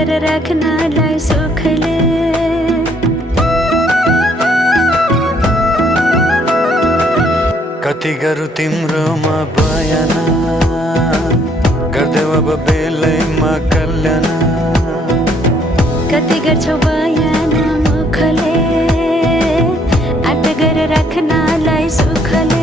गर राख्नलाई सुखले। कति गरौँ तिम्रोमा बयान, गर्देऊ अब बेलैमा कल्याण। कति गर्छौ बयान मुखले, आट गर राख्नलाई सुखले।